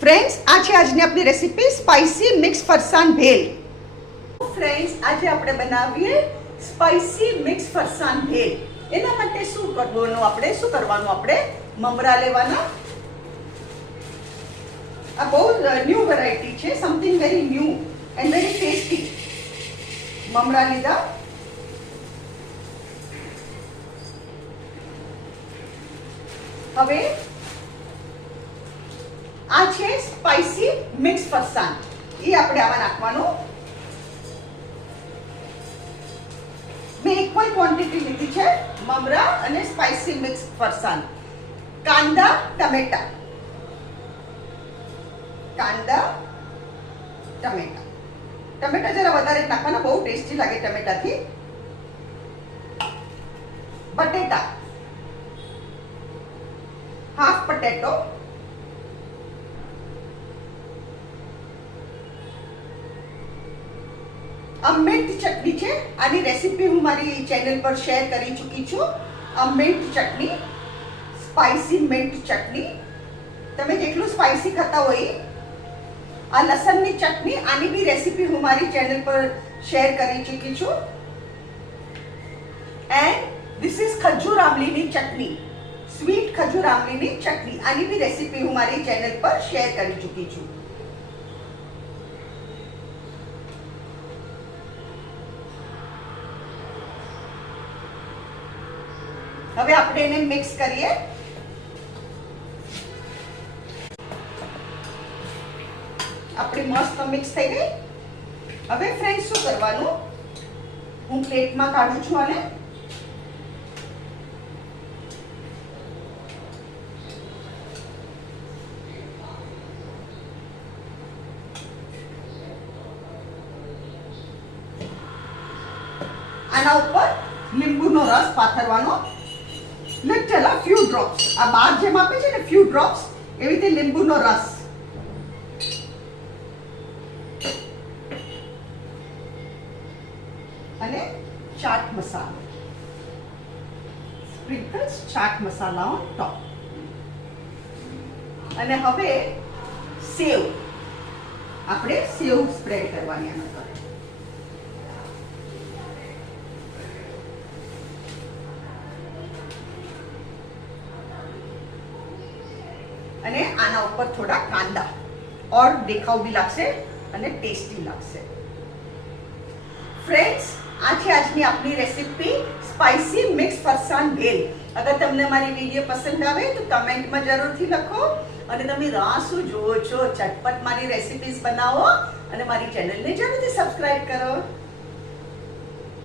Friends, આ છે આજની આપણી રેસીપી સ્પાઇસી મિક્સ ફરસાણ ભેલ. ફ્રેન્ડ્સ, આજે આપણે બનાવીએ સ્પાઇસી મિક્સ ફરસાણ ભેલ. એના માટે શું કરવાનું આપણે મમરા લેવાના. આ બહુ ન્યૂ વેરાયટી છે, something very new and very tasty. મમરા લીધા. હવે આ છે સ્પાઇસી મિક્સ ફરસાણ, એ આપણે આમાં નાખવાનું. મેં ઇક્વલ ક્વોન્ટિટી લીધી છે મમરા અને સ્પાઇસી મિક્સ ફરસાણ. કાંદા, ટમેટા. ટમેટા જરા વધારે નાખવાના, બહુ ટેસ્ટી લાગે ટમેટાથી. બટેટા, હાફ પટેટો. આ મિન્ટ ચટણી છે, આની રેસીપી હું મારી ચેનલ પર શેર કરી ચૂકી છું. આ મિન્ટ ચટણી, સ્પાઇસી મિન્ટ ચટણી. તમે જેટલું સ્પાઇસી ખાતા હોય. આ લસણની ચટણી, આની બી રેસીપી હું મારી ચેનલ પર શેર કરી ચૂકી છું. એન્ડ ધીસ ઇઝ ખજૂર આમલીની ચટણી, સ્વીટ ખજૂર આમલીની ચટણી. આની બી રેસીપી હું મારી ચેનલ પર શેર કરી ચૂકી છું. હવે આપણે એને મિક્સ કરીએ. આપણી મસ્ત મિક્સ થઈ ગઈ. હવે ફ્રેન્ડ્સ, શું કરવાનું, હું પ્લેટમાં કાઢું છું અને આના ઉપર લીંબુનો રસ પાથરવાનો. Little few drops. આ બાર જેમ આપે છે ને ફ્યુ ડ્રોપ્સ, એવી રીતે લીંબુનો રસ. અને ચાટ મસાલો, સ્પ્રિંકલ્સ ચાટ મસાલા ઓન ટોપ. અને હવે સેવ, આપણે સેવ સ્પ્રેડ કરવાની આના પર. અને આના ઉપર થોડા કાંદા, ઓર દેખાવ બી લાગશે અને ટેસ્ટી લાગશે. ફ્રેન્ડ્સ, આ છે આજની આપણી રેસીપી સ્પાઇસી મિક્સ ફરસાણ ભેલ. અગર તમને મારી વિડીયો પસંદ આવે તો કમેન્ટમાં જરૂરથી લખો. અને તમે રાહ શું જુઓ છો? ઝટપટ મારી રેસીપીઝ બનાવો અને મારી ચેનલને જરૂરથી સબસ્ક્રાઇબ કરો.